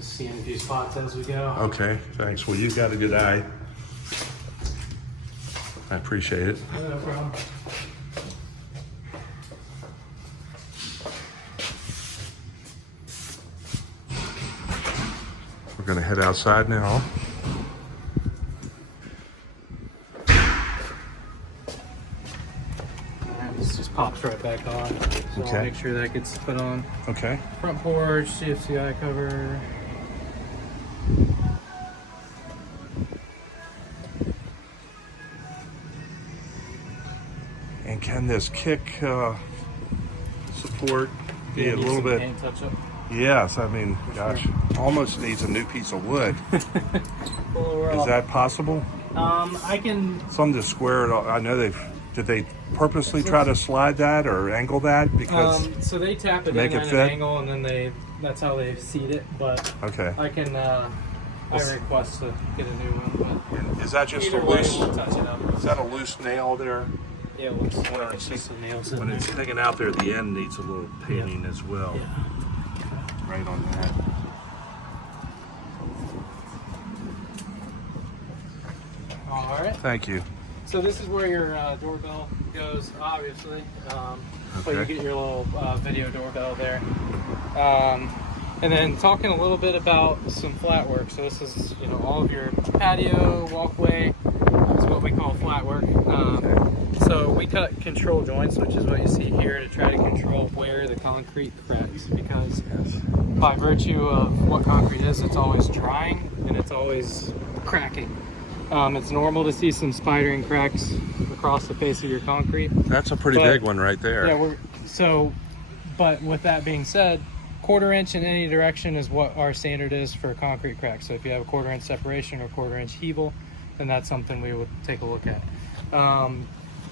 just seeing a few spots as we go. Okay, thanks. Well, you've got a good eye. I appreciate it. No problem. We're gonna head outside now. Alright, this just pops right back on. So Okay. I'll make sure that gets put on. Okay. Front porch, CFCI cover. And can this kick support be Yeah, a needs little some bit? paint touch up. Yes, I mean, gosh, almost needs a new piece of wood. Well, Is that possible? I can. Some to square it. I know did they purposely try to slide that or angle that because? So they tap it make in it at an fit? angle, and then that's how they seat it. But Okay. I can. I request to get a new one. But Is that just a either way, loose? we'll touch it up. Is that a loose nail there? Yeah, let's When it's just the nails in When there. it's sticking out there, the end needs a little painting as well. Yeah. Right on that. All right. Thank you. So this is where your doorbell goes, obviously. But you Okay. get your little video doorbell there. And then talking a little bit about some flat work. So this is, all of your patio, walkway. Is what we call flat work. So we cut control joints, which is what you see here, to try to control where the concrete cracks. Because by virtue of what concrete is, it's always drying and it's always cracking. It's normal to see some spidering cracks across the face of your concrete. That's a pretty big one right there. Yeah, but with that being said, 1/4 inch in any direction is what our standard is for concrete cracks. So if you have a 1/4 inch separation or 1/4 inch heaval, then that's something we would take a look at.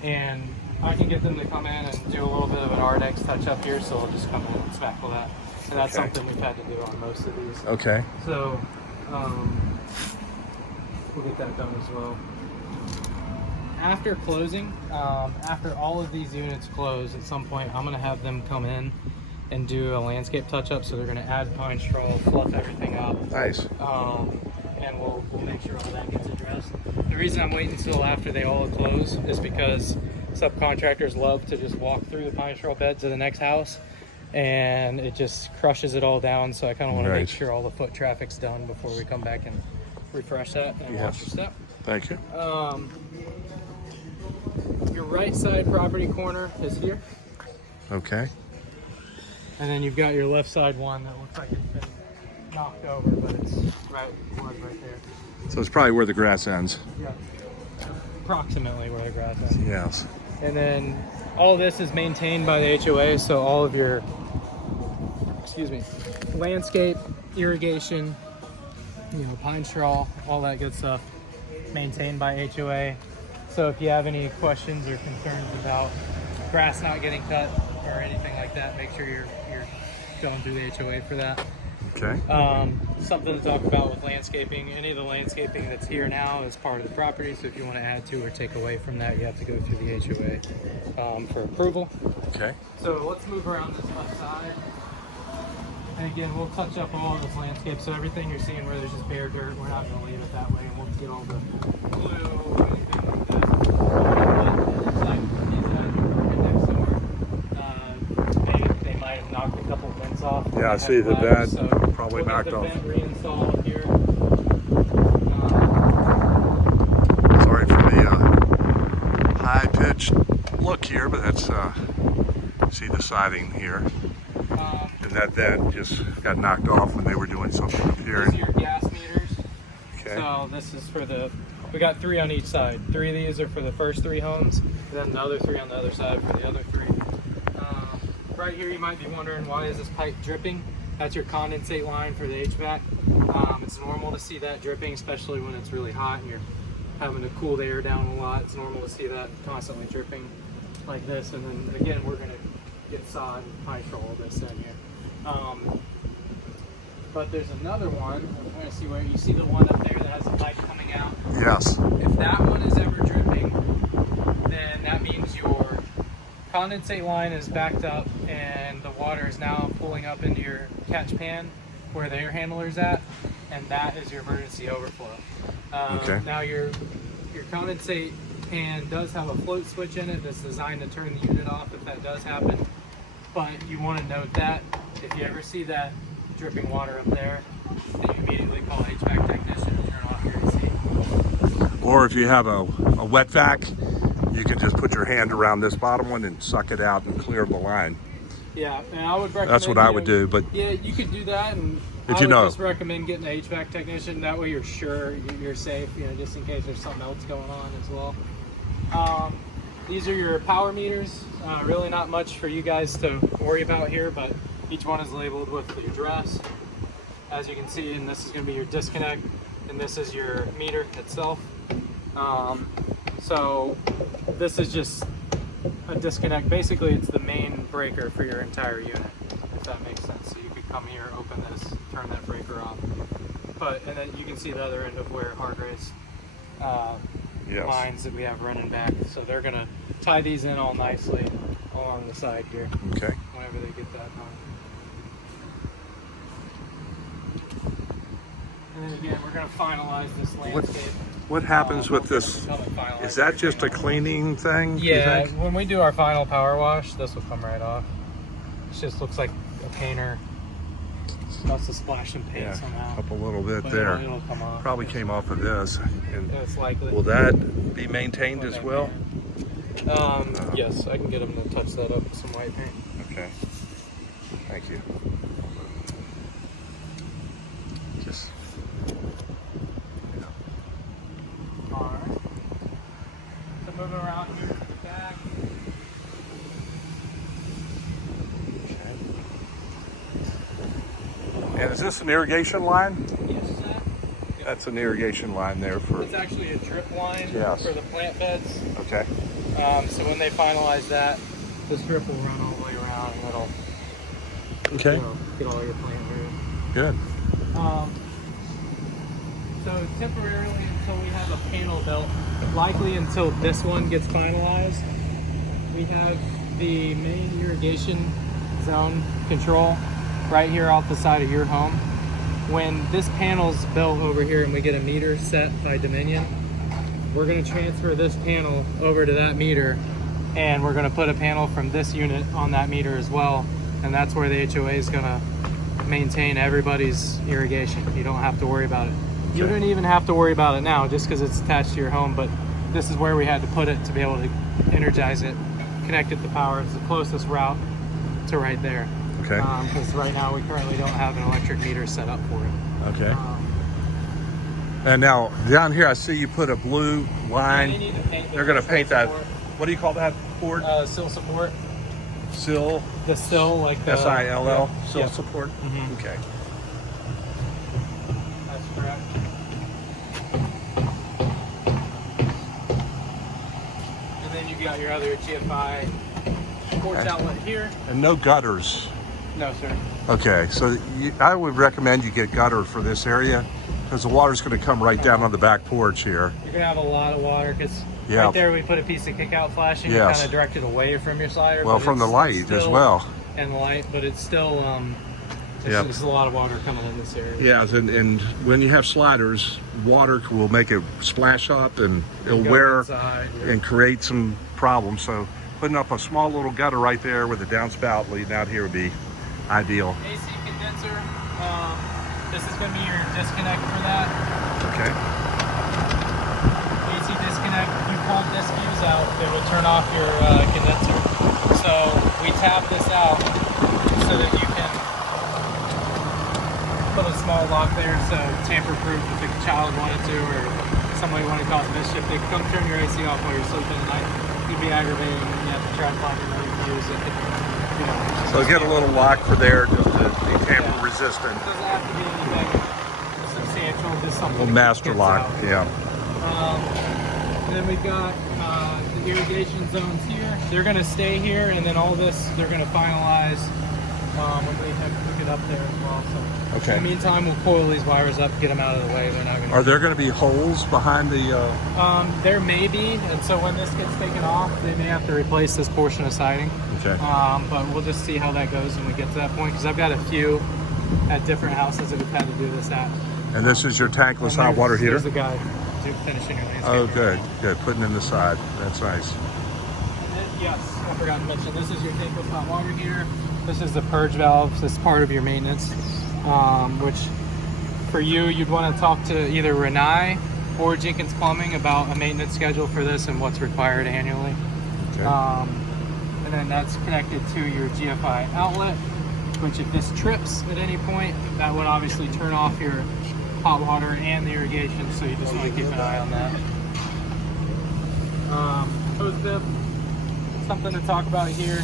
And I can get them to come in and do a little bit of an Ardex touch up here, so I'll just come in and spackle that. And that's Okay. something we've had to do on most of these. Okay. So we'll get that done as well. After closing, after all of these units close, at some point I'm gonna have them come in and do a landscape touch up. So they're gonna add pine straw, fluff everything up, Nice. and we'll make sure all that gets addressed. The reason I'm waiting until after they all close is because subcontractors love to just walk through the pine straw bed to the next house, and it just crushes it all down. So I kind of want to make Right. sure all the foot traffic's done before we come back and refresh that and watch your step. Thank you. Your right side property corner is here, Okay. and then you've got your left side one that looks like it's been knocked over, but it's right there. So it's probably where the grass ends. Yeah, approximately where the grass is. Yes. And then all of this is maintained by the HOA, so all of your, landscape, irrigation, pine straw, all that good stuff, maintained by HOA. So if you have any questions or concerns about grass not getting cut or anything like that, make sure you're going through the HOA for that. Okay. Something to talk about with landscaping. Any of the landscaping that's here now is part of the property, so if you want to add to or take away from that, you have to go through the HOA for approval. Okay. So let's move around this left side. And again, we'll touch up all of this landscape. So everything you're seeing where there's just bare dirt, we're not going to leave it that way, and we'll get all the glue or anything like that. They might have knocked a couple vents off. Yeah, I see the vent probably knocked off. off. Vent reinstalled here. Sorry for the high-pitched look here, but that's see the siding here, and that vent just got knocked off when they were doing something up here. These are your gas meters. Okay. So this is for we got 3 on each side. 3 of these are for the first 3 homes, and then the other 3 on the other side for the other 3. Right here you might be wondering, why is this pipe dripping? That's your condensate line for the HVAC. It's normal to see that dripping, especially when it's really hot and you're having to cool the air down a lot. It's normal to see that constantly dripping like this. And then again, we're gonna get sod and pine straw all this in here. But there's another one. I'm going to see where you see the one up there that has a pipe coming out. Yes. If that one is ever dripping, then that means your condensate line is backed up and the water is now pulling up into your catch pan, where the air handler's at, and that is your emergency overflow. Okay. Now your condensate pan does have a float switch in it that's designed to turn the unit off if that does happen. But you want to note that if you ever see that dripping water up there, then you immediately call HVAC technician to turn off your AC. Or if you have a wet vac, you can just put your hand around this bottom one and suck it out and clear the line. Yeah, and I would recommend. That's what I would do, but yeah, you could do that, and if I you would know, just recommend getting an HVAC technician. That way, you're sure you're safe. You know, just in case there's something else going on as well. These are your power meters. Really not much for you guys to worry about here, but each one is labeled with the address, as you can see, and this is going to be your disconnect, and this is your meter itself. So this is just a disconnect. Basically, it's the main breaker for your entire unit, if that makes sense. So you could come here, open this, turn that breaker off. And then you can see the other end of where Hargrave's lines that we have running back. So they're gonna tie these in all nicely along the side here. Okay. Whenever they get that done. And then again, we're gonna finalize this landscape. What happens with this? Is that just a cleaning thing? Yeah, when we do our final power wash, this will come right off. It just looks like a painter must have splashed some paint somehow. Up a little bit But there. it'll come off. Probably came off of this. And It's likely. will that be maintained as well? Yes, I can get them to touch that up with some white paint. Okay. Thank you. Just. Alright. So moving around here to the back. And is this an irrigation line? Yes, sir. That's an irrigation line there for. It's actually a drip line Yes. for the plant beds. Okay. So when they finalize that, this drip will run all the way around and it'll Okay. get all your plant roots. Good. So temporarily until we have a panel built, likely until this one gets finalized, we have the main irrigation zone control right here off the side of your home. When this panel's built over here and we get a meter set by Dominion, we're going to transfer this panel over to that meter, and we're going to put a panel from this unit on that meter as well, and that's where the HOA is going to maintain everybody's irrigation. You don't have to worry about it. You don't even have to worry about it now just because it's attached to your home, but this is where we had to put it to be able to energize it, connect it to power. It's the closest route to right there. Okay. Because right now we currently don't have an electric meter set up for it. Okay. And now down here, I see you put a blue line. They need to paint They're going to paint that. support. What do you call that board? Sill support. Sill. The sill, like the SILL. yeah. Sill Yeah. support. Mhm. Okay. That's correct. And then you got your other GFI porch outlet here. And no gutters. No, sir. Okay, so I would recommend you get gutter for this area because the water's going to come right down on the back porch here. You're gonna have a lot of water because Yeah. right there we put a piece of kick-out flashing. Yes. Kind of directed away from your slider. Well, but from the it's light as still- well. And light, but it's still Yep. there's a lot of water coming in this area. Yes, and when you have sliders, water will make it splash up and it'll Go wear inside, yeah. and create some problems. So putting up a small little gutter right there with a downspout leading out here would be ideal. AC condenser. This is going to be your disconnect for that. Okay. AC disconnect. You pull this fuse out, it will turn off your condenser. So we tap this out so that you can put a small lock there, so tamper-proof if a child wanted to, or somebody wanted to cause mischief. They could come turn your AC off while you're sleeping at night. You'd be aggravating, and you have to try to find another fuse. It could, you know, So get a little lock for there just to be tamper Yeah. resistant. It doesn't have to be anything substantial, just something. A little to keep master kids lock, out. yeah. And then we've got the irrigation zones here. They're going to stay here, and then all this they're going to finalize when they have hook it up there as well. So Okay. in the meantime, we'll coil these wires up, get them out of the way. They're not going to. Are there going to be holes behind the? There may be, and so when this gets taken off, they may have to replace this portion of siding. Okay. But we'll just see how that goes when we get to that point, because I've got a few at different houses that we've had to do this at. And this is your tankless And hot water heater? There's the guy finishing your landscape. Oh, good, good. Putting in the side. That's nice. And then, yes, I forgot to mention, this is your tankless hot water heater. This is the purge valves. This is part of your maintenance, which for you, you'd want to talk to either Renai or Jenkins Plumbing about a maintenance schedule for this and what's required annually. Okay. And then that's connected to your GFI outlet, which if this trips at any point, that would obviously turn off your hot water and the irrigation, so you just want to keep an eye on that. Hose bib, something to talk about here.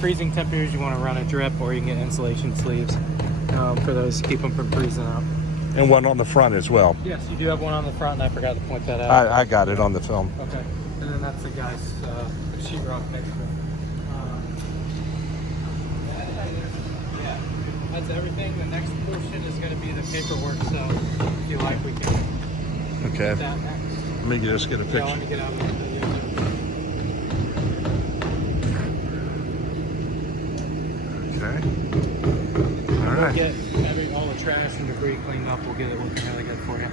Freezing temperatures, you want to run a drip, or you can get insulation sleeves for those to keep them from freezing up. And one on the front as well. Yes, you do have one on the front, and I forgot to point that out. I got it on the film. Okay, and then that's the guy's sheetrock next to it. That's everything. The next portion is going to be the paperwork, so if you like, we can Okay. do that next. Let me just get a Yeah, I want picture. to get out of the video. Okay. All right. Get all the trash and debris cleaned up. We'll get it looking really good for you.